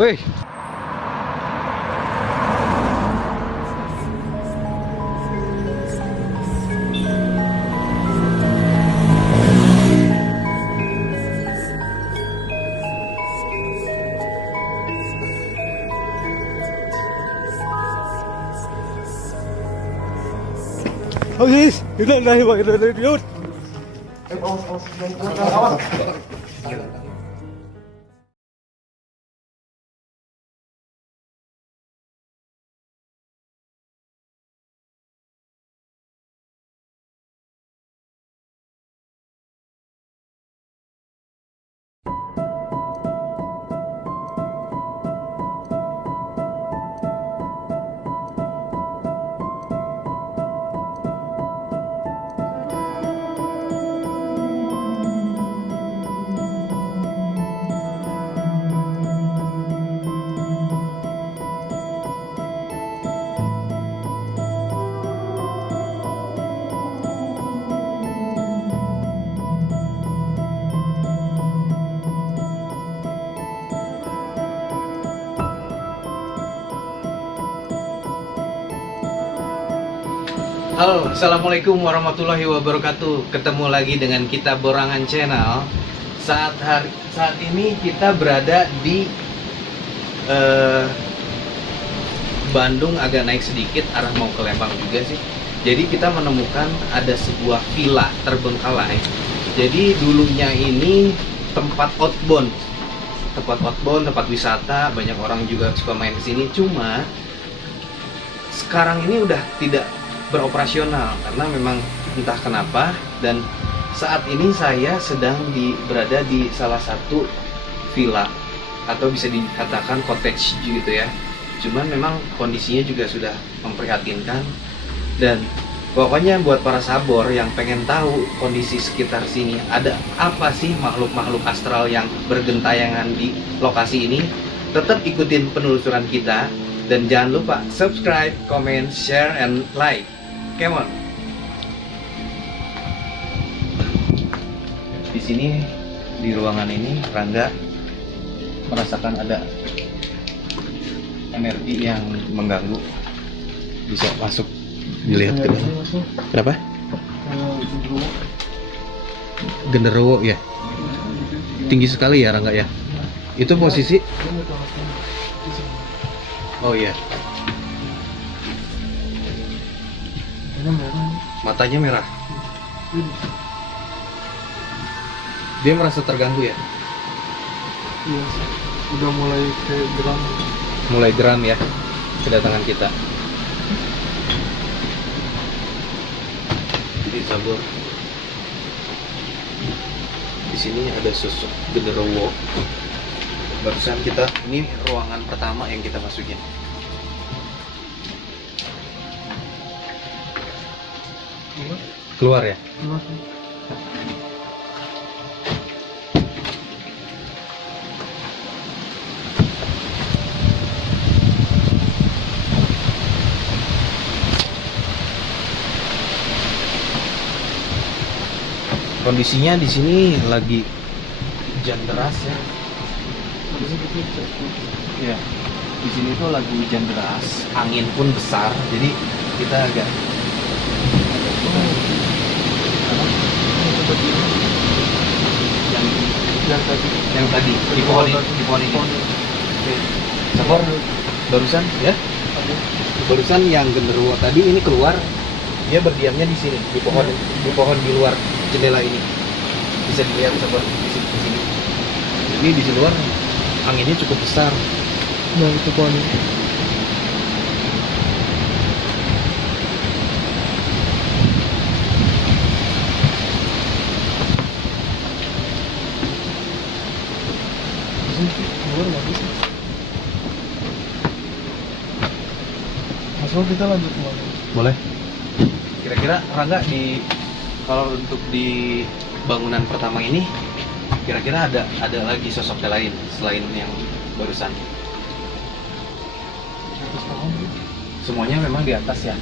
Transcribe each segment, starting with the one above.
Wih. Oh yes, kita naik Pak, kita naik yuk. Halo, assalamualaikum warahmatullahi wabarakatuh. Ketemu lagi dengan kita Borangan Channel. Saat ini kita berada di Bandung, agak naik sedikit arah mau ke Lembang juga sih. Jadi kita menemukan ada sebuah villa terbengkalai. Jadi dulunya ini tempat outbound, tempat wisata, banyak orang juga suka main ke sini. Cuma sekarang ini udah tidak beroperasional karena memang entah kenapa, dan saat ini saya sedang berada di salah satu villa atau bisa dikatakan cottage gitu ya. Cuman memang kondisinya juga sudah memprihatinkan, dan pokoknya buat para sabor yang pengen tahu kondisi sekitar sini ada apa sih makhluk-makhluk astral yang bergentayangan di lokasi ini, tetap ikutin penelusuran kita dan jangan lupa subscribe, comment, share, and like. Come on. Di sini, di ruangan ini, Rangga merasakan ada energi yang mengganggu. Bisa masuk dilihat dulu. Kenapa? Genderuwo ya. Tinggi sekali ya Rangga ya. Itu posisi. Oh iya. Matanya merah. Dia merasa terganggu ya? Iya, udah mulai kayak geram. Mulai geram ya kedatangan kita. Jadi sabur. Di sini ada sosok genderuwo. Barusan ini ruangan pertama yang kita masukin. Keluar ya? Keluar. Kondisinya di sini lagi hujan deras ya. Ya, di sini tuh lagi hujan deras, angin pun besar, jadi kita agak yang tadi di pohon ini. Oke. Sabor barusan ya? Barusan yang genderuwo tadi ini keluar, dia berdiamnya di sini di pohon di luar jendela ini. Bisa dilihat sabor di sini. Ini di luar anginnya cukup besar. Yang itu pohon ini. Masuk, kita lanjut kemana? Boleh. Kira-kira Rangga kalau untuk di bangunan pertama ini kira-kira ada lagi sosoknya lain selain yang barusan? Semuanya memang di atas ya.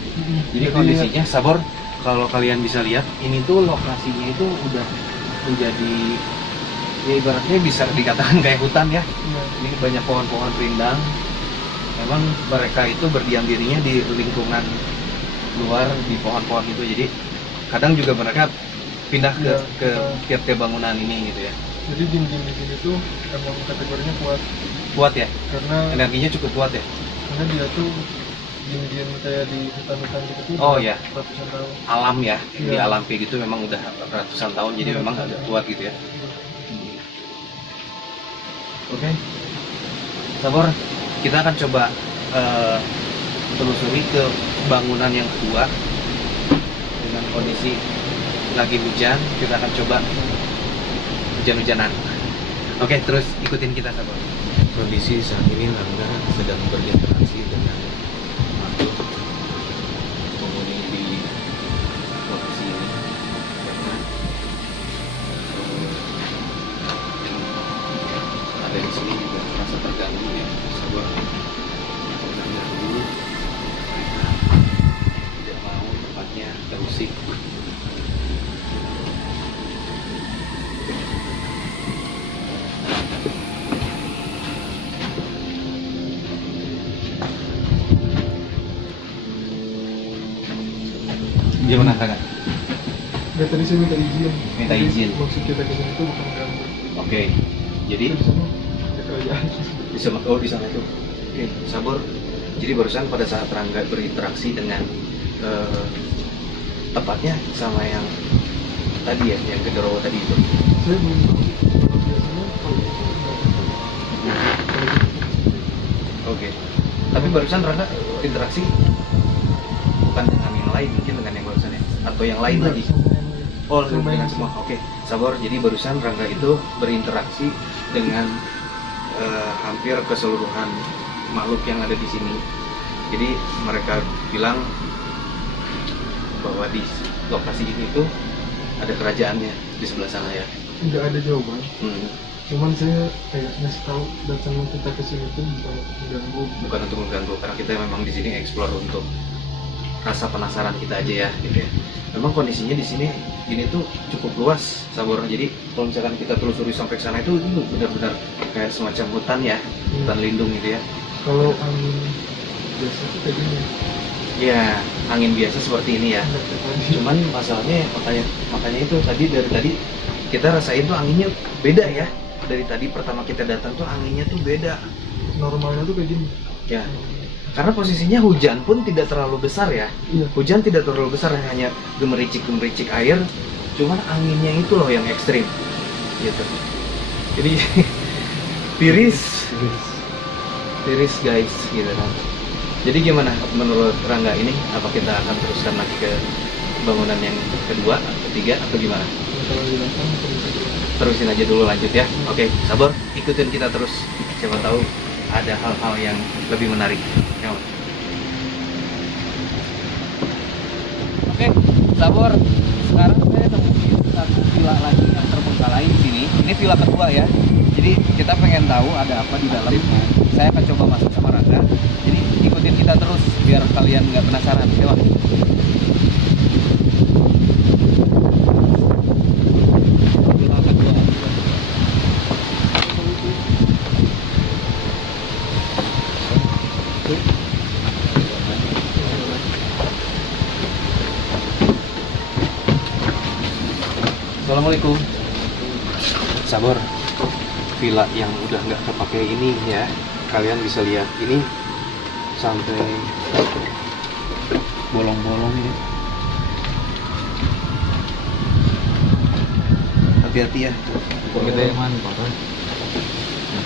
Jadi kondisinya sabor, kalau kalian bisa lihat ini tuh lokasinya itu udah menjadi ya ibaratnya bisa dikatakan kayak hutan ya. Iya. Ini banyak pohon-pohon rindang. Memang mereka itu berdiam dirinya di lingkungan luar di pohon-pohon itu. Jadi kadang juga mereka pindah ke Iya, ke tiap-tiap bangunan ini gitu ya. Jadi jin-jin di sini tuh emang kategorinya kuat Kuat ya, karena energinya cukup kuat ya. dia tuh jin-jin kayak di hutan-hutan gitu tuh Oh ya, ratusan tahun. alam ya, di Iya. alam kayak gitu memang udah ratusan tahun, jadi Iya, memang iya. agak kuat gitu ya. Oke, Sabor, kita akan coba telusuri ke bangunan yang kedua dengan kondisi lagi hujan. Kita akan coba hujan-hujanan. Oke, terus ikutin kita, Sabor. Kondisi saat ini Rangga sedang berinteraksi dengan makhluk penghuni di lokasi ini. Karena ada di sini juga merasa terganggu ya, Sabor. Terganggu karena tidak mau tempatnya terusik. Gimana Kakak? Ya tadi saya minta izin. Minta Jadi, izin. maksud kita ke sini tuh bukan ganggu. Oke, jadi Di sana ada kerajaan. di sana itu. Oke, Sabor. Jadi barusan pada saat Rangga berinteraksi dengan tepatnya sama yang tadi ya, yang genderuwo tadi itu. Saya belum tahu kalau biasanya kalau itu nggak ada. Kalau gitu, Oke. Tapi barusan Rangga interaksi bukan dengan yang lain, mungkin dengan yang barusan ya, atau yang lain enggak, lagi. sama yang lain. Oh, Sama dengan yang semua. Oke, Sabor. Jadi barusan Rangga itu berinteraksi dengan hampir keseluruhan makhluk yang ada di sini. Jadi mereka bilang bahwa di lokasi ini tuh ada kerajaannya di sebelah sana ya. nggak ada jawaban. Hmm. Cuman saya kayak ngasih tahu datang kita ke sini tuh bukan mengganggu. Bukan untuk mengganggu, karena kita memang di sini explore untuk rasa penasaran kita aja ya, gitu ya. Memang kondisinya di sini ini tuh cukup luas, Sabor. Jadi kalau misalkan kita telusuri sampai ke sana itu benar-benar kayak semacam hutan ya, hutan lindung gitu ya. Kalau angin biasa tuh kayak gini. Ya, angin biasa seperti ini ya. Nggak kayak tadi. Cuman masalahnya makanya itu tadi dari tadi kita rasain tuh anginnya beda ya. Dari tadi pertama kita datang tuh anginnya tuh beda. Normalnya tuh kayak gini. Ya. Karena posisinya hujan pun tidak terlalu besar ya. Iya. Hujan tidak terlalu besar, hanya gemericik-gemericik air. Cuman anginnya itu loh yang ekstrim. Gitu. Jadi tiris guys gitu kan. Jadi gimana menurut Rangga ini? Apa kita akan teruskan lagi ke bangunan yang kedua, ketiga, atau gimana? Ya, kalau didatang terus aja. Terusin aja dulu, lanjut ya. Oke, Sabor, ikutin kita terus. Siapa tahu ada hal-hal yang lebih menarik. Ya. Oke, Sabor. Sekarang saya nemuin satu villa lagi yang terbengkalai di sini. Ini villa kedua ya. Jadi kita pengen tahu ada apa di dalam. Saya akan coba masuk sama Rangga. Jadi ikutin kita terus biar kalian nggak penasaran. Coba. Villa kedua. Assalamualaikum. Sabor, villa yang udah nggak terpakai ini ya, kalian bisa lihat ini sampai bolong-bolong ini. Hati-hati ya. Kita man, Bapak.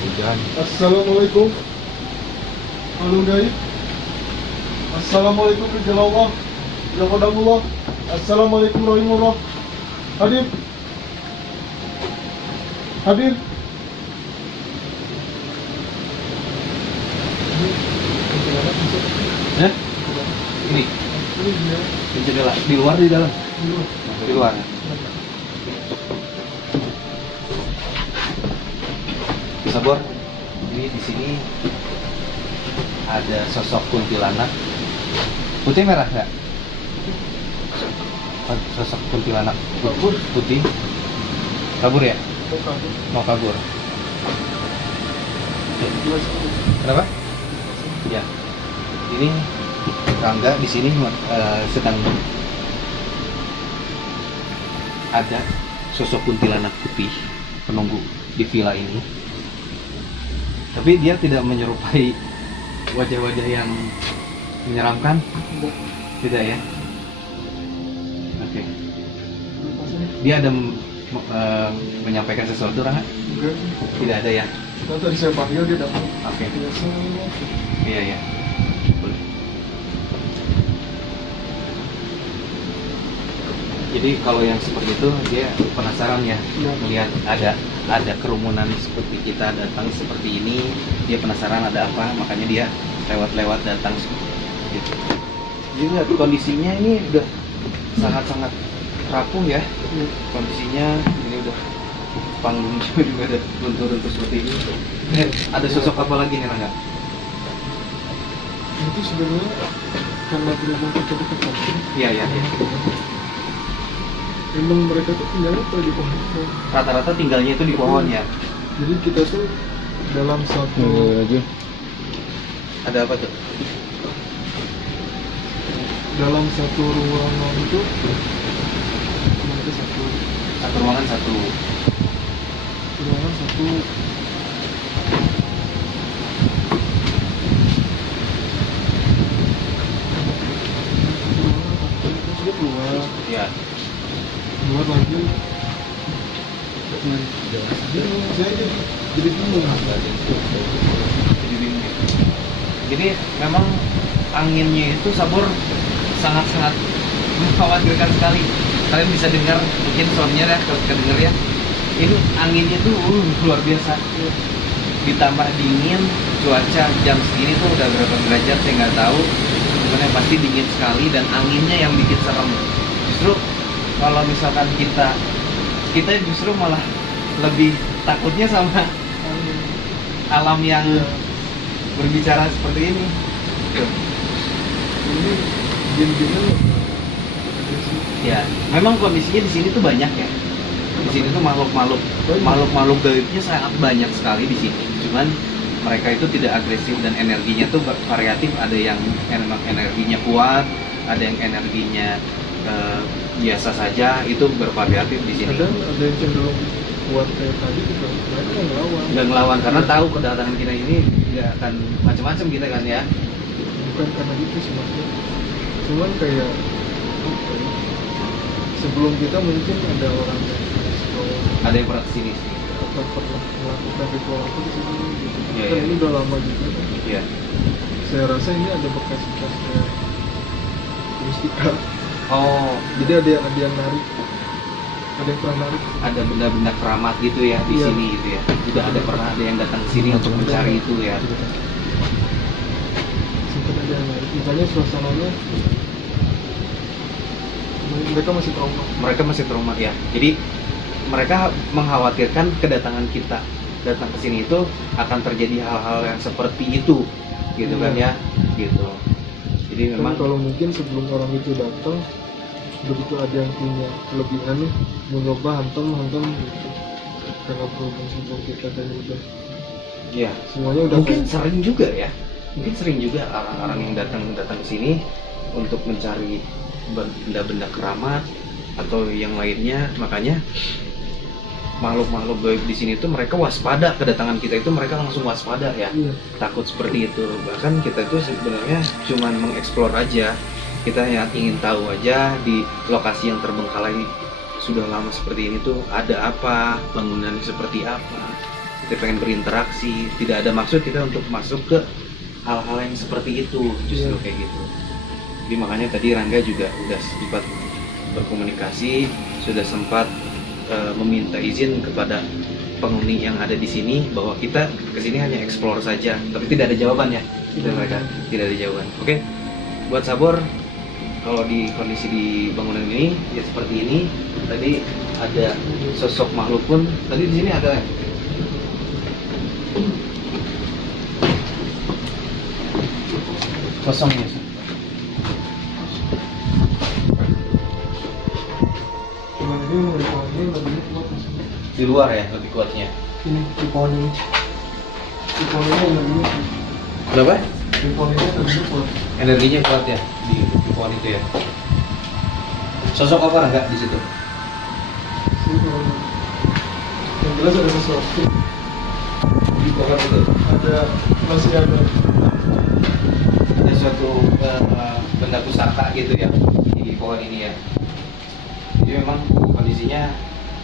Hujan. Assalamualaikum. Halo guys. Assalamualaikum warahmatullahi wabarakatuh. Assalamualaikum warahmatullahi wabarakatuh. Hadir. Hadir. Ya? Ini Ini dia. di jendela, di luar di dalam. Di luar. Sabor, ini di sini ada sosok kuntilanak. Putih merah nggak? Sosok kuntilanak putih. Kabur ya? mau kabur. Mau kabur. Jelas. Kenapa? Ya. Ini Rangga di sini sedang ada sosok kuntilanak putih penunggu di villa ini. Tapi dia tidak menyerupai wajah-wajah yang menyeramkan. Enggak. Tidak ya? Oke. Pasnya Dia ada menyampaikan sesuatu, Rangga? enggak. Tidak ada ya? Kalau tadi saya panggil dia datang. Oke. Biasanya Iya, iya. Boleh. Jadi kalau yang seperti itu dia penasaran ya, Iya. melihat ada kerumunan seperti kita datang seperti ini, dia penasaran ada apa, makanya dia lewat-lewat datang seperti itu. Jadi lihat kondisinya ini udah sangat-sangat rapuh ya. Iya. Kondisinya ini udah panggung juga udah runtuh-runtuh seperti ini. Ada sosok apa lagi nih, Rangga? Itu sebenarnya karena berhubung kita dekat kampung, Iya, iya, iya. memang mereka tuh tinggalnya tuh di pohon. Rata-rata tinggalnya itu di pohon ya. Jadi kita tuh dalam satu aja. Ada apa tuh? dalam satu ruangan itu cuma ada satu Satu ruangan satu. ruangan satu sudah keluar Ya. keluar lagi. Bingung, saya jadi bingung. Jadi bingung. Jadi memang anginnya itu Sabur sangat-sangat mengkhawatirkan sekali. Kalian bisa dengar mungkin soundnya ya, kalau kedenger ya. Ini anginnya tuh luar biasa. Ditambah dingin, cuaca jam segini tuh udah berapa derajat saya nggak tahu. Cuman yang pasti dingin sekali dan anginnya yang bikin serem. Justru kalau misalkan kita justru malah lebih takutnya sama alam yang berbicara seperti ini. Ini jin-jinan Ya, memang kondisinya di sini tuh banyak ya. Di sini tuh makhluk gaibnya sangat banyak sekali di sini. Cuman mereka itu tidak agresif dan energinya tuh variatif. Ada yang memang energinya kuat, ada yang energinya biasa saja. Itu bervariatif di sini. ada yang cenderung kuat kayak tadi gitu, mereka nggak ngelawan. Nggak ngelawan karena tahu kedatangan kita ini nggak akan macam-macam kita kan ya. Bukan karena gitu sih maksudnya, cuman kayak apa ya, sebelum kita mungkin ada orang yang Ada yang pernah kesini sih. atau pernah melakukan ritual apa di sini gitu. Iya, Kan iya. ini udah lama juga kan. Iya. Saya rasa ini ada bekas-bekas kayak mistika. Oh, Jadi ada yang narik, ada yang pernah narik. ada benda-benda keramat gitu ya di Iya. sini gitu ya. Sudah pernah ada yang datang ke sini untuk mencari itu ya. Sempat ada yang narik. Makanya suasananya mereka masih trauma. Mereka masih trauma ya. Jadi mereka mengkhawatirkan kedatangan kita datang ke sini itu akan terjadi hal-hal yang seperti itu, gitu kan ya, gitu. Jadi Kan memang kalau mungkin sebelum orang itu datang, begitu ada yang punya kelebihan nih, mau nyoba hantam gitu. Karena berhubung sebelum kita dan udah ya semuanya udah mungkin sering juga ya. Mungkin sering juga orang-orang yang datang ke sini untuk mencari benda-benda keramat atau yang lainnya. Makanya makhluk-makhluk gaib di sini tuh mereka waspada, kedatangan kita itu mereka langsung waspada ya. Iya. Takut seperti itu. Bahkan kita itu sebenarnya cuman mengeksplor aja. Kita yang ingin tahu aja di lokasi yang terbengkalai sudah lama seperti ini tuh ada apa, bangunan seperti apa. Kita pengen berinteraksi, tidak ada maksud kita untuk masuk ke hal-hal yang seperti itu, justru Iya. kayak gitu. Jadi makanya tadi Rangga juga udah sempat berkomunikasi, sudah sempat meminta izin kepada penghuni yang ada di sini bahwa kita kesini hanya explore saja, tapi tidak ada jawaban ya dari mereka, tidak ada jawaban. Oke, buat Sabor, kalau di kondisi di bangunan ini ya seperti ini. Tadi ada sosok makhluk pun, tadi di sini ada kosong ya. Cuman ini ritualnya lebih kuat maksudnya. di luar ya lebih kuatnya. Ini di pohon ini. Di pohon ini energinya. Kenapa? Di pohon ini energinya kuat. Energinya kuat ya di pohon itu ya. Sosok apa enggak di situ? Ini pohon. Yang jelas ada sesuatu. Di pohon itu Masih ada. ada suatu benda pusaka gitu ya di pohon ini ya. Jadi memang kondisinya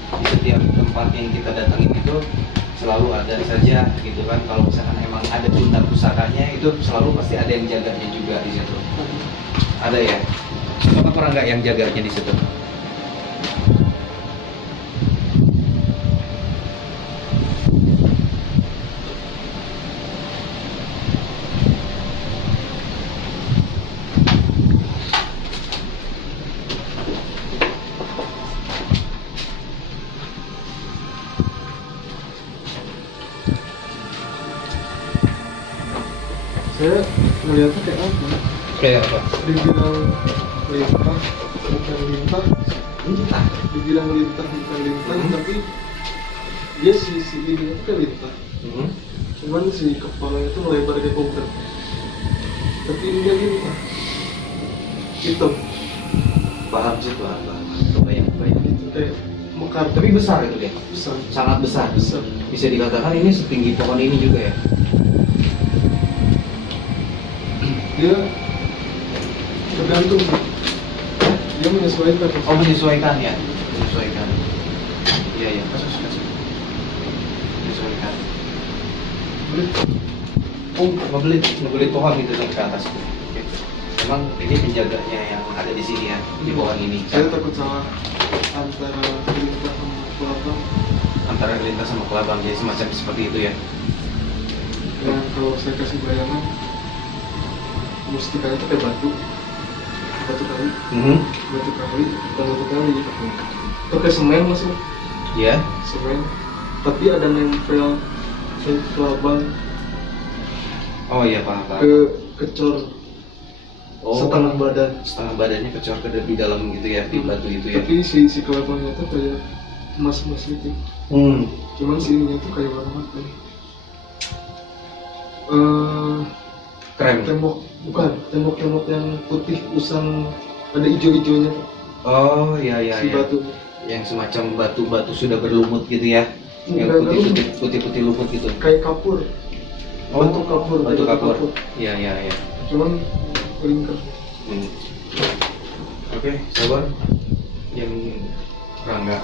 di setiap tempat yang kita datangin itu selalu ada saja gitu kan. Kalau misalkan emang ada benda pusakanya itu selalu pasti ada yang jaganya juga di situ. Ada ya. Sosok apa enggak yang jaganya di situ? Saya melihatnya kayak apa? Kayak apa? Dibilang lintah, bukan lintah. Entah. Dibilang lintah, bukan lintah. Tapi dia si ini itu kan lintah. Cuman si kepalanya itu melebar kayak kobra. Tapi ini dia lintah. Hitam. Paham sih, paham. Kebayang. Gitu kayak mekar. Tapi besar itu dia. Besar. Sangat besar. Besar. Bisa dikatakan ini setinggi pohon ini juga ya. Dia tergantung. Dia menyesuaikan. Oh, menyesuaikan ya. Menyesuaikan. Iya. Kasus. Menyesuaikan. Belit. Oh, ngebelit pohon gitu sampai ke atas. Oke. Memang ini penjaganya yang ada di sini ya, di pohon ini. Saya takut salah antara lintah sama kelabang. Antara lintas sama kelabang, jadi semacam seperti itu ya. Yang kalau saya kasih bayangan, mustikanya itu kayak batu kali, batu kali gitu. Itu kayak semen masuk, Iya. semen. Tapi ada nempel ke kelabang, Oh iya, paham. kecor Oh, setengah badan. setengah badannya kecor ke di dalam gitu ya, di batu itu ya. Tapi si kelabangnya itu kayak emas gitu. Cuman si ininya itu kayak warna apa? Krem. Tembok yang putih usang ada hijau-hijaunya tuh. Oh iya. Si batu. Yang semacam batu-batu sudah berlumut gitu ya. Enggak, Yang putih-putih lumut gitu. Kayak kapur. Batu kapur. Batu kayak kapur. Iya. Cuman lingkar. Oke, sabar. Yang Rangga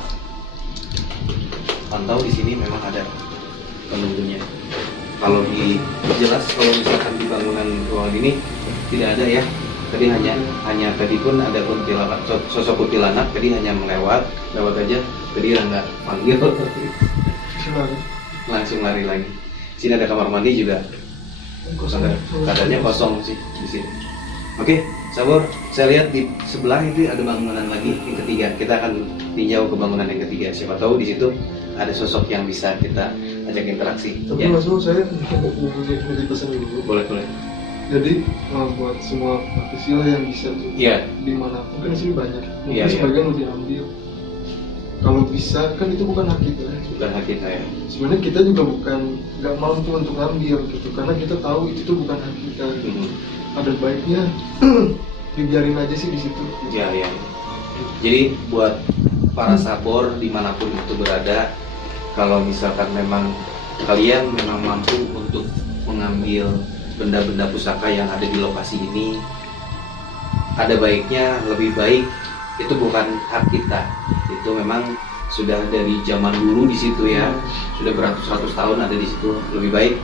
pantau di sini memang ada penunggunya. Kalau jelas kalau misalkan di bangunan ruangan ini tidak ada ya. Tadi hanya tadi pun ada kuntilanak, sosok kuntilanak tadi hanya lewat aja. Tadi Rangga panggil langsung lari lagi. Sini ada kamar mandi juga. Keadaannya kosong sih di sini. Oke, Sabor, saya lihat di sebelah itu ada bangunan lagi yang ketiga. Kita akan tinjau ke bangunan yang ketiga. Siapa tahu di situ ada sosok yang bisa kita ajak interaksi. Tapi Ya. masuk saya mau dipesan dulu. Boleh. Jadi buat semua praktisi lah yang bisa Iya. dimanapun kan di sini banyak. Mungkin Iya. sebagian mau diambil. Kalau bisa kan itu bukan hak kita. Bukan hak kita ya. Sebenarnya kita juga nggak mampu untuk ngambil gitu, karena kita tahu itu tuh bukan hak kita. Ada baiknya dibiarin aja sih di situ. Iya. Jadi buat para sabor dimanapun itu berada, kalau misalkan memang kalian memang mampu untuk mengambil benda-benda pusaka yang ada di lokasi ini, ada baiknya lebih baik itu bukan hak kita. Itu memang sudah dari zaman dulu di situ ya, sudah beratus-ratus tahun ada di situ. Lebih baik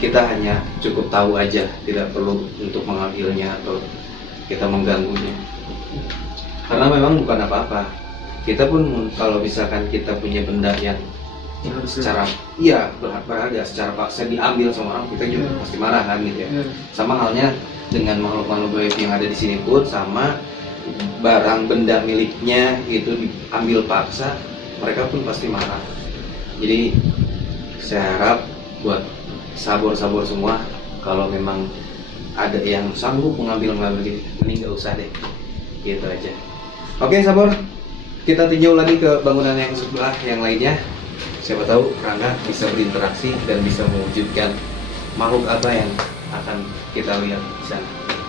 kita hanya cukup tahu aja, tidak perlu untuk mengambilnya atau kita mengganggunya. Karena memang bukan apa-apa. Kita pun kalau misalkan kita punya benda yang secara berharga, secara paksa diambil sama orang, kita juga pasti marah kan gitu ya. Sama halnya dengan makhluk-makhluk gaib yang ada di sini pun sama, barang benda miliknya itu diambil paksa, mereka pun pasti marah. Jadi saya harap buat sabor-sabor semua, kalau memang ada yang sanggup mengambil ini nggak usah deh, gitu aja. Oke sabor, kita tinjau lagi ke bangunan yang sebelah yang lainnya. Siapa tahu Rangga bisa berinteraksi dan bisa mewujudkan makhluk apa yang akan kita lihat di sana.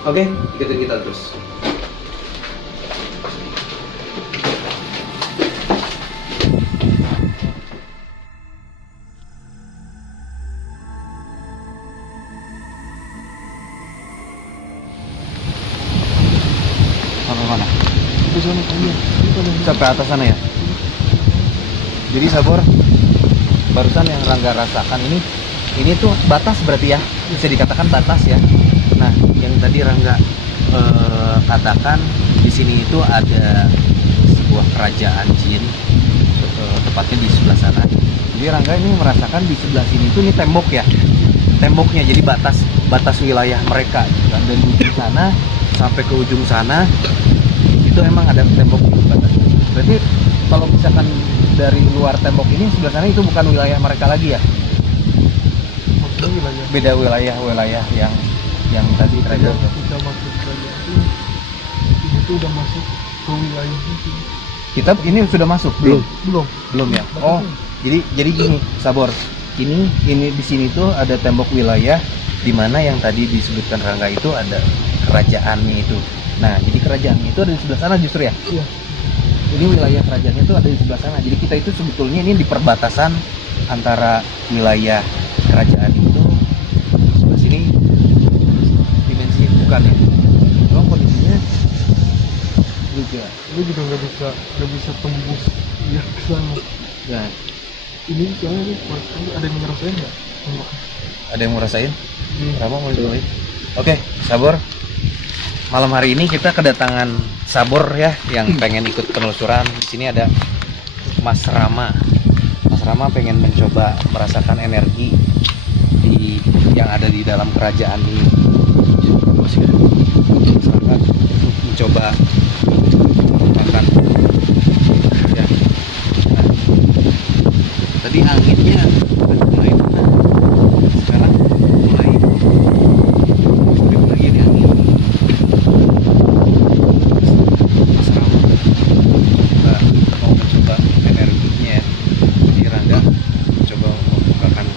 Oke, ikutin kita terus. Mana? Itu sana kayaknya. Sampai atas sana ya. Jadi Sabor, barusan yang Rangga rasakan ini tuh batas berarti ya, bisa dikatakan batas ya. Nah, yang tadi Rangga katakan di sini itu ada sebuah kerajaan jin, tepatnya di sebelah sana. Jadi Rangga ini merasakan di sebelah sini itu ini tembok ya, temboknya jadi batas wilayah mereka. Dan dari ujung sana sampai ke ujung sana itu emang ada tembok batas. Berarti kalau misalkan dari luar tembok ini sebelah sana itu bukan wilayah mereka lagi ya? Maksudnya wilayah. Beda wilayah yang tadi kerajaan. Kita masuk kerajaan ini tuh udah masuk ke wilayah itu. Kita ini sudah masuk belum? Belum Ya. Oh, jadi gini, Sabor. Ini di sini tuh ada tembok wilayah di mana yang tadi disebutkan Rangga itu ada kerajaannya itu. Nah, jadi kerajaannya itu ada di sebelah sana justru ya? Iya. Ini wilayah kerajaannya itu ada di sebelah sana. Jadi kita itu sebetulnya ini di perbatasan antara wilayah kerajaan itu sebelah sini dimensi bukan ya. Memang kondisinya juga. Lu juga nggak bisa tembus ya ke sana. Ya, Ini soalnya nih, ada yang ngerasain nggak? ada yang mau rasain? Ini. Rama mau cobain? Oke, Sabor. Malam hari ini kita kedatangan Sabor ya yang pengen ikut penelusuran. Di sini ada Mas Rama. Mas Rama pengen mencoba merasakan energi yang ada di dalam kerajaan ini. Mas Rama mencoba makan. Ya. Nah, tadi anginnya mulai tenang. Sekarang mulai lagi nih angin. Mas Rama kita mau mencoba energinya. Jadi Rangga coba membukakan.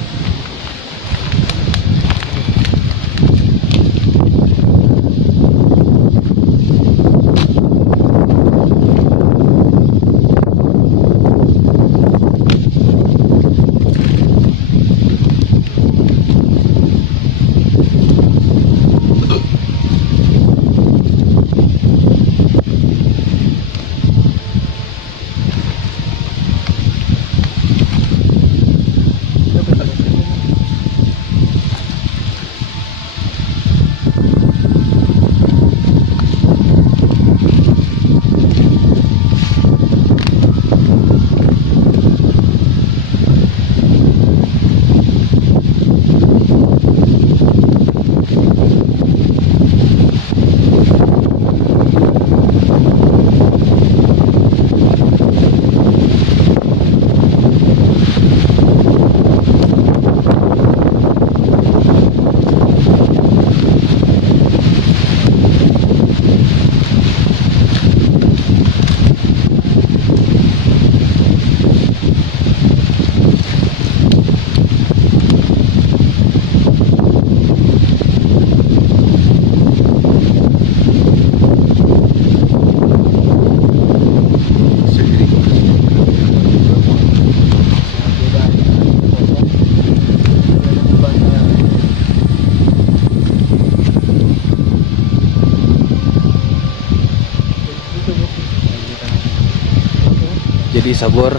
Jadi Sabor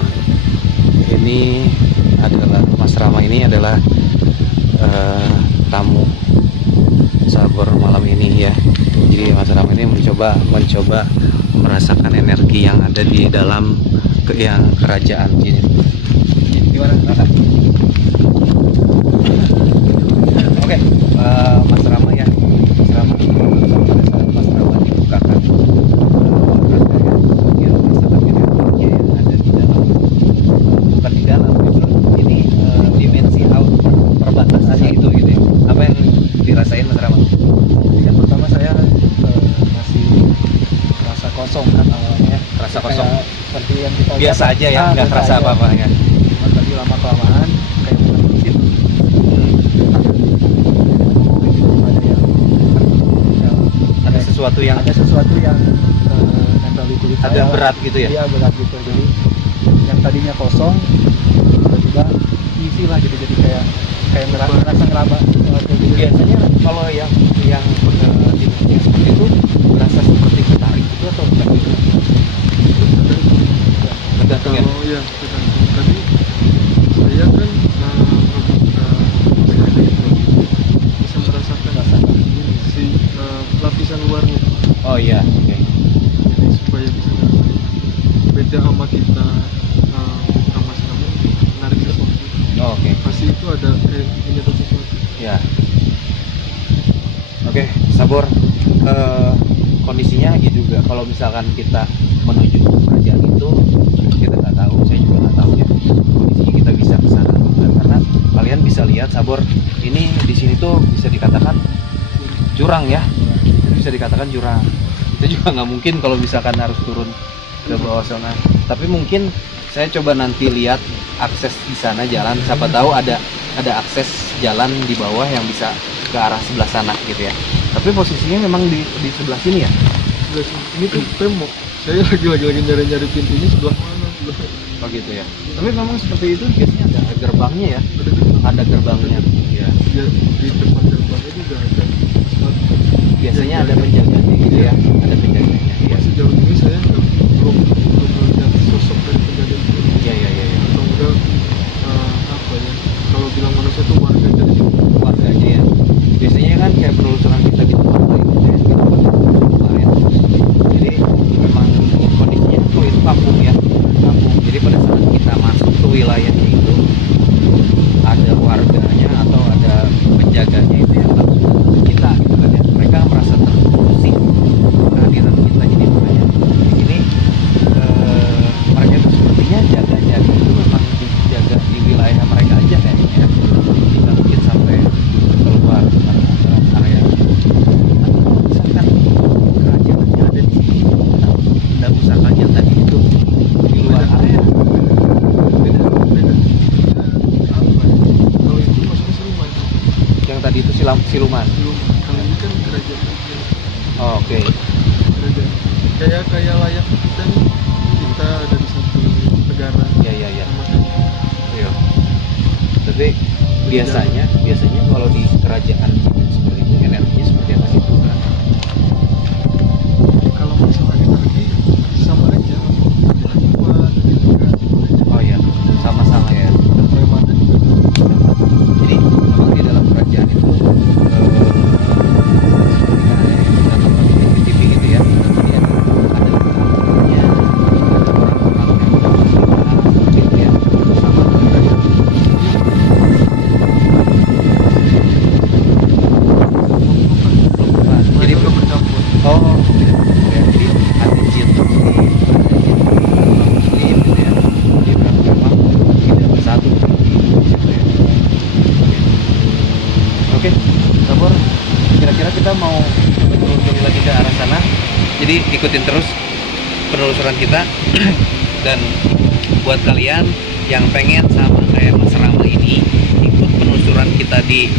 ini adalah Mas Rama ini adalah tamu Sabor malam ini ya. Jadi Mas Rama ini mencoba merasakan energi yang ada di dalam yang kerajaan jin. Gimana Raka? Oke, Mas Rama ya. Mas Rama pada saat Mas Rama dibukakan dia merasakan energi yang ada di dalam, bukan di dalam justru ini dimensi out perbatasannya itu gitu ya. Apa yang dirasain Mas Rama? Yang pertama saya masih rasa kosong kan awalnya. Rasa kosong. seperti yang kita Biasa lihat. aja ya, nggak biasa kerasa aja. apa-apa ya. Cuma tadi lama kelamaan kayak bukan di situ. Ada sesuatu yang Ada sesuatu yang nempel di kulit agak saya. berat gitu ya. Iya berat gitu. Jadi yang tadinya kosong tiba-tiba isi lah gitu. Jadi kayak ngerasa ngeraba. Gitu. Biasanya kalau yang seperti itu berasa seperti ketarik gitu atau enggak gitu? Tergantung ya. Kalau ya tergantung tadi saya kan sekali itu bisa merasakan si lapisan luarnya. Oh iya, oke. Jadi supaya bisa ngerasain beda sama kita buka masker menarik sesuatu. Oh, oke. Pasti itu ada kayak menyentuh sesuatu. Ya. Oke, Sabor. Kondisinya gitu juga. Kalau misalkan kita menuju ke kerajaan itu, kita nggak tahu. Saya juga nggak tahu ya. Kondisinya kita bisa ke sana juga. Karena kalian bisa lihat Sabor. Ini di sini tuh bisa dikatakan jurang ya. Bisa dikatakan jurang. Kita juga nggak mungkin kalau misalkan harus turun ke bawah sana. Tapi mungkin saya coba nanti lihat akses di sana jalan. Siapa tahu ada akses jalan di bawah yang bisa ke arah sebelah sana gitu ya. Tapi posisinya memang di sebelah sini ya. Sebelah sini. Ini tuh tembok. Saya lagi nyari pintunya sebelah mana? Oh gitu ya. Tapi memang seperti itu biasanya ada gerbangnya ya. Ada gerbangnya. Ya. Ya, di depan gerbangnya juga ada sesuatu. Biasanya ada penjaganya gitu ya. Ada penjaganya. Iya. Sejauh ini saya belum melihat sosok dari penjaga itu. Iya. Atau enggak apa ya? Kalau bilang manusia itu warga dari situ. Warganya ya. Biasanya kan kayak penelusuran kita di tempat lain ya, kita kemarin. Jadi memang kondisinya tuh itu kampung ya. Kampung. Jadi pada saat kita masuk ke wilayahnya itu ada warganya atau ada penjaganya itu yang langsung ke kita gitu kan ya. Mereka merasa terusik kehadiran kita, jadi makanya di sini mereka itu sepertinya jaga-jaga itu memang dijaga di wilayah mereka aja kayaknya ya. Tidak mungkin sampai keluar area. Kalau misalkan kerajaannya ada di sini, tidak usah kajian tadi itu di luar area. Beda. Apa ya? Kalau itu maksudnya siluman. Yang tadi itu siluman. Siluman. Kalau ini kan kerajaan. Oh, oke. Kerajaan. Kayak layak kita nih. Kita ada di satu negara. Ya. Makanya Iya. Tapi biasanya kalau di kerajaan seperti itu energinya seperti apa sih? kalau masalah energi sama aja. Kuat, Oh iya, sama-sama ya. preman juga. Jadi memang di dalam kerajaan itu TV gitu ya. Jadi ada orangnya, ada orang-orang yang gitu ya, sama kerajaan. Jadi Mereka bercampur. oh, ya, jadi ada jin muslim, ada muslim gitu ya. Jadi memang tidak bersatu gitu ya. Oke, Sabor, kira-kira kita mau menelusuri lagi ke arah sana. Jadi ikutin terus penelusuran kita. Dan buat kalian yang pengen sama kayak Mas Rama ini ikut penelusuran kita di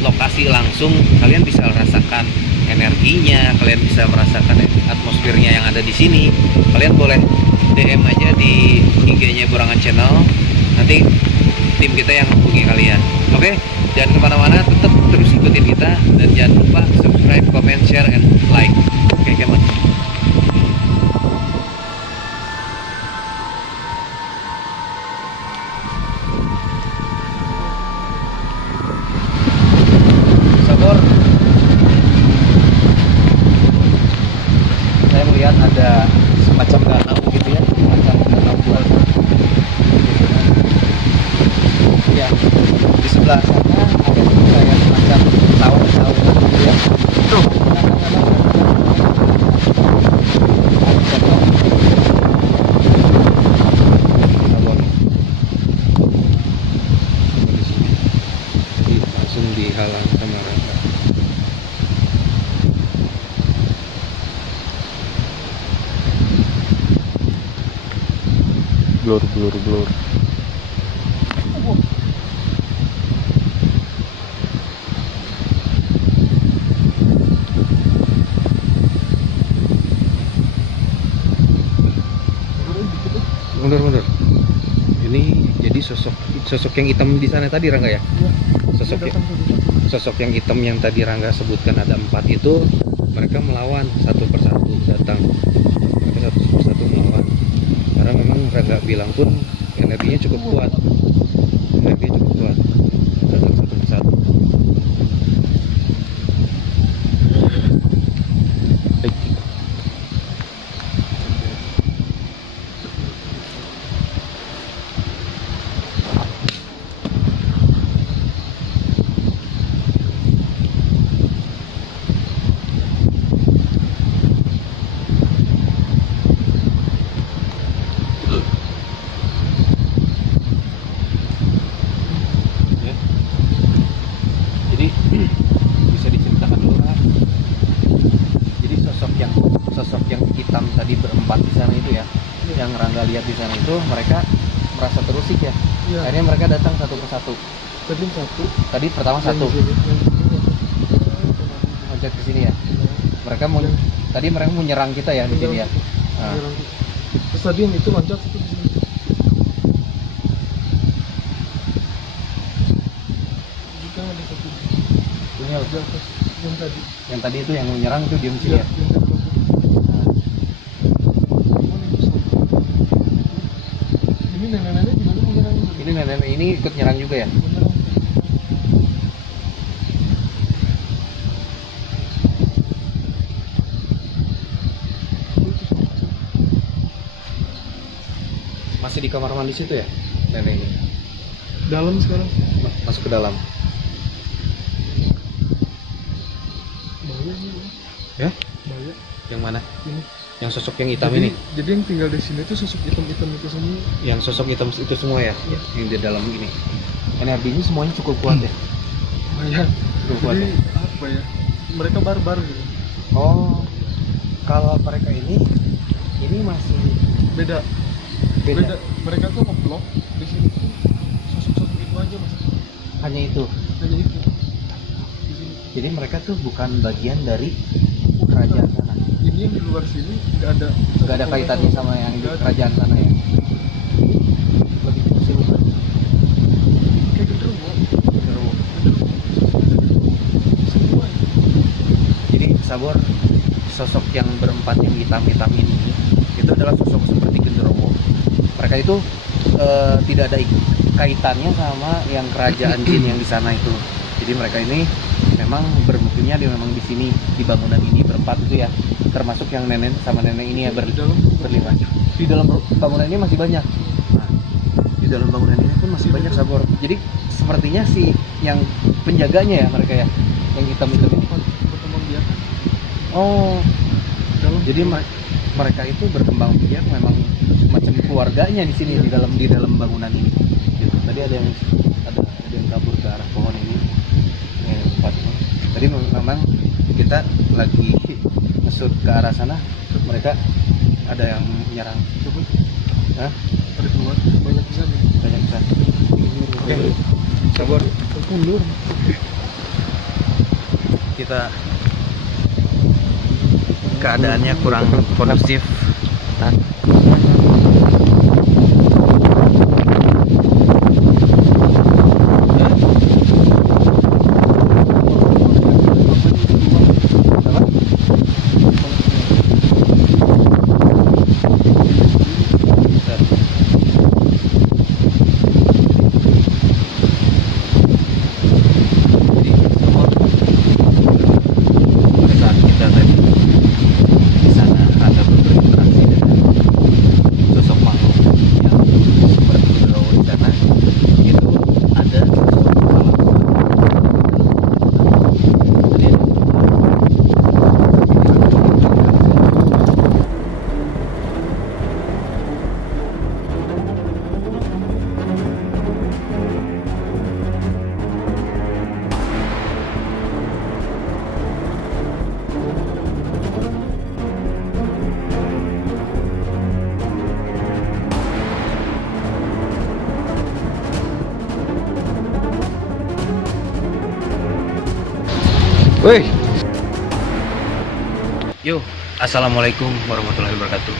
lokasi langsung, kalian bisa rasakan energinya, kalian bisa merasakan atmosfernya yang ada di sini. Kalian boleh DM aja di IG-nya Borangan Channel. Nanti tim kita yang hubungi kalian. Oke, jangan kemana-mana, tetap terus ikutin kita dan jangan lupa subscribe, comment, share, and like. Oke, come on. Sabor, saya melihat ada semacam danau gitu ya, semacam danau buatan. Ya, di sebelah sana ada kayak semacam saung-saungan gitu ya. Tuh, langsung dihalang sama mereka. blur. Mundur. Ini jadi sosok yang hitam di sana tadi Rangga ya? Iya. Sosok yang hitam yang tadi Rangga sebutkan ada 4 itu, mereka melawan satu persatu datang. Mereka satu persatu melawan. Karena memang Rangga bilang pun energinya cukup kuat. Datang satu persatu. Ya. Jadi bisa diceritakan dulu Kak. Jadi sosok yang hitam tadi berempat di sana itu ya, yang Rangga lihat di sana itu, mereka merasa terusik ya. Iya. Akhirnya mereka datang satu persatu. Tadi satu. Tadi pertama satu, Yang di sini, loncat ke sini ya. Mereka mau tadi mereka mau nyerang kita ya di sini ya. Nah, Terus tadi yang itu loncat itu di sini. Juga ada satu ini di atas yang tadi. yang tadi itu yang mau nyerang itu diam sini Iya, ya. yang tadi loncat. Cuman itu satu. Ini nenek-nenek gimana menyerang? Ini nenek ini ikut nyerang juga ya. Menyerang. Masih di kamar mandi situ ya nenek ini. Dalam sekarang. Masuk ke dalam. Bahaya sih. Ya? Bahaya. Yang mana? Ini. Yang sosok yang hitam Jadi- ini. Jadi yang tinggal di sini tuh sosok hitam-hitam itu semua. Yang sosok hitam itu semua ya. Iya. Yang di dalam ini. Energinya semuanya cukup kuat ya. Bahaya. Cukup kuat Jadi ya. apa ya? Mereka barbar gitu. Oh. Kalau mereka ini masih Beda. beda. Mereka tuh ngeblok di sini tuh sosok-sosok itu aja mas. Hanya itu. Hanya itu. Di sini. Jadi mereka tuh bukan bagian dari kerajaan sana. Ini yang di luar sini nggak ada. Nggak ada kaitannya sama yang di Nggak ada. kerajaan sana ya. Lebih keseluruhan. Kayak genderuwo. Semua. Jadi Sabor, sosok yang berempat yang hitam-hitam ini itu adalah sosok seperti genderuwo. Mereka itu tidak ada kaitannya sama yang kerajaan jin yang di sana itu. Jadi mereka ini memang bermukimnya memang di sini, di bangunan ini berempat itu ya. Termasuk yang nenek sama nenek ini ya Di dalam berlima. Di dalam bangunan ini masih banyak. Nah, di dalam bangunan ini pun masih banyak Sabor. Jadi sepertinya si yang penjaganya ya mereka ya, yang hitam itu. berkembang biak. Oh, Dalam. jadi mereka itu berkembang biak memang macam keluarganya di sini di dalam bangunan ini. Gitu. Tadi ada yang kabur ke arah pohon ini. Empat. Tadi memang kita lagi ngesut ke arah sana, mereka ada yang menyerang. Coba. Hah? Ada keluar. Banyak di sana. Banyak besar. Oke, Sabor. Mundur. Kita keadaannya kurang kondusif. Saat kita tadi di sana ada berinteraksi dengan Woi. Yo, assalamualaikum warahmatullahi wabarakatuh.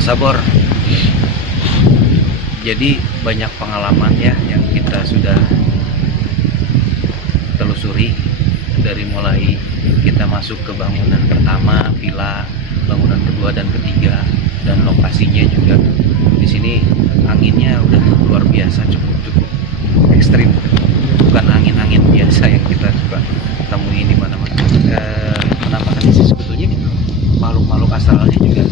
Sabor. Jadi banyak pengalaman ya yang kita sudah telusuri dari mulai kita masuk ke bangunan pertama, villa, bangunan kedua dan ketiga, dan lokasinya juga di sini anginnya udah luar biasa, cukup ekstrim. Bukan angin-angin biasa yang kita suka temui di mana-mana. Penampakannya sih sebetulnya makhluk-makhluk astralnya juga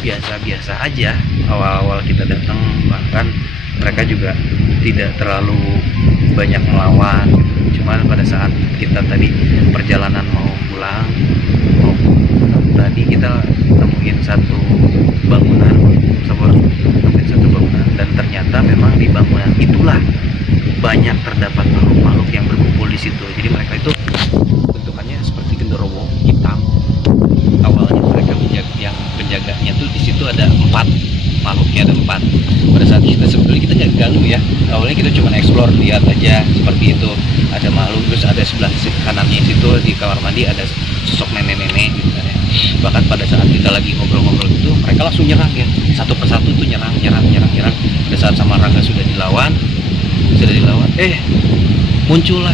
biasa-biasa aja. Awal-awal kita datang bahkan mereka juga tidak terlalu banyak melawan gitu. Cuman pada saat kita tadi perjalanan mau pulang, tadi kita temuin satu bangunan, dan ternyata memang di bangunan itulah banyak terdapat makhluk-makhluk yang berkumpul di situ. Jadi mereka itu bentukannya seperti genderuwo hitam. Awalnya mereka yang penjaganya tuh di situ ada 4 makhluknya, ada 4. Pada saat kita sebetulnya kita nggak ganggu ya. Awalnya kita cuma explore, lihat aja seperti itu. Ada makhluk, terus ada sebelah kanannya situ di kamar mandi ada sosok nenek-nenek gitu kan ya. Bahkan pada saat kita lagi ngobrol-ngobrol itu mereka langsung nyerang ya. Satu persatu tuh nyerang. Pada saat sama Rangga sudah dilawan, muncullah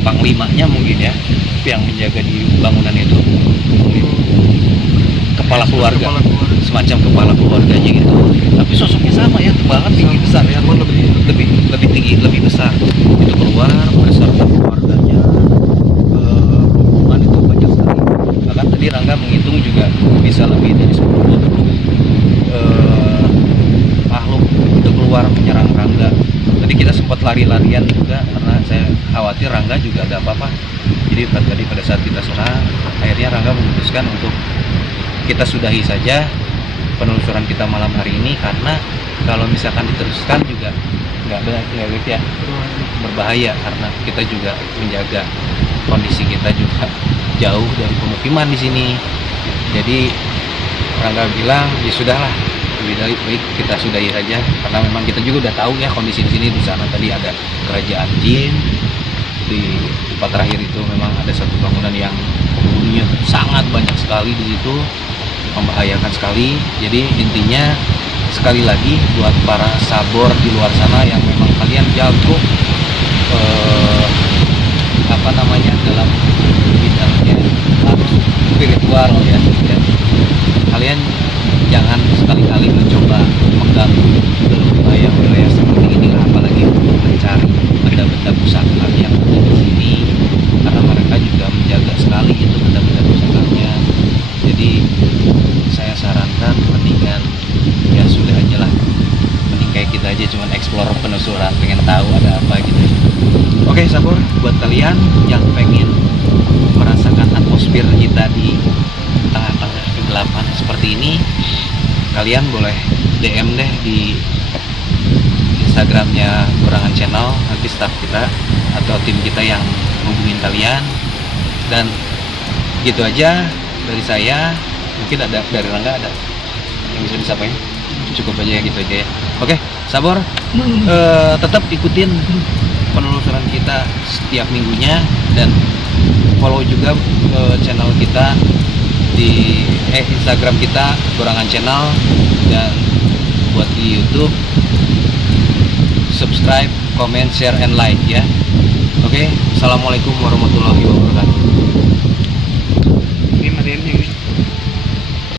panglimanya mungkin ya, yang menjaga di bangunan itu, kepala keluarga, semacam kepala keluarganya gitu. Tapi sosoknya sama ya, tebalan tinggi besar ya, lebih tinggi, lebih besar. Itu keluar beserta keluarganya, rombongan itu banyak sekali. Bahkan tadi Rangga menghitung juga bisa lebih dari 10 makhluk itu keluar menyerang Rangga. Tadi kita sempat lari-larian juga karena saya khawatir Rangga juga ada apa-apa. Jadi tadi pada saat kita serang, akhirnya Rangga memutuskan untuk kita sudahi saja penelusuran kita malam hari ini, karena kalau misalkan diteruskan juga nggak ya, berbahaya, karena kita juga menjaga kondisi kita juga jauh dari pemukiman di sini. Jadi Rangga bilang ya sudahlah, lebih baik kita sudahi saja, karena memang kita juga udah tahu ya kondisi di sini. Di sana tadi ada kerajaan jin, di tempat terakhir itu memang ada satu bangunan yang penghuninya sangat banyak sekali di situ, membahayakan sekali. Jadi intinya sekali lagi buat para sabor di luar sana yang memang kalian jago dalam bidangnya harus spiritual ya, kalian jangan sekali-kali mencoba mengganggu wilayah seperti inilah, apalagi mencari benda-benda pusaka yang ada di sini, karena mereka juga menjaga sekali itu benda-benda pusakanya. Jadi saya sarankan mendingan ya sudah aja lah, mending kayak kita aja cuman explore, penelusuran, pengen tahu ada apa gitu. Oke sabor, buat kalian yang pengen merasakan atmosfer kita di tengah-tengah kegelapan seperti ini, kalian boleh DM deh di Instagramnya Gorangan Channel, nanti staff kita atau tim kita yang hubungin kalian. Dan gitu aja dari saya. Mungkin ada dari Rangga, ada yang bisa disampaikan? Cukup aja ya, gitu aja ya. Oke sabor, tetap ikutin penelusuran kita setiap minggunya, dan follow juga channel kita di Instagram kita Gorangan Channel, dan buat di YouTube subscribe, comment, share, and like ya. Oke, assalamualaikum warahmatullahi wabarakatuh.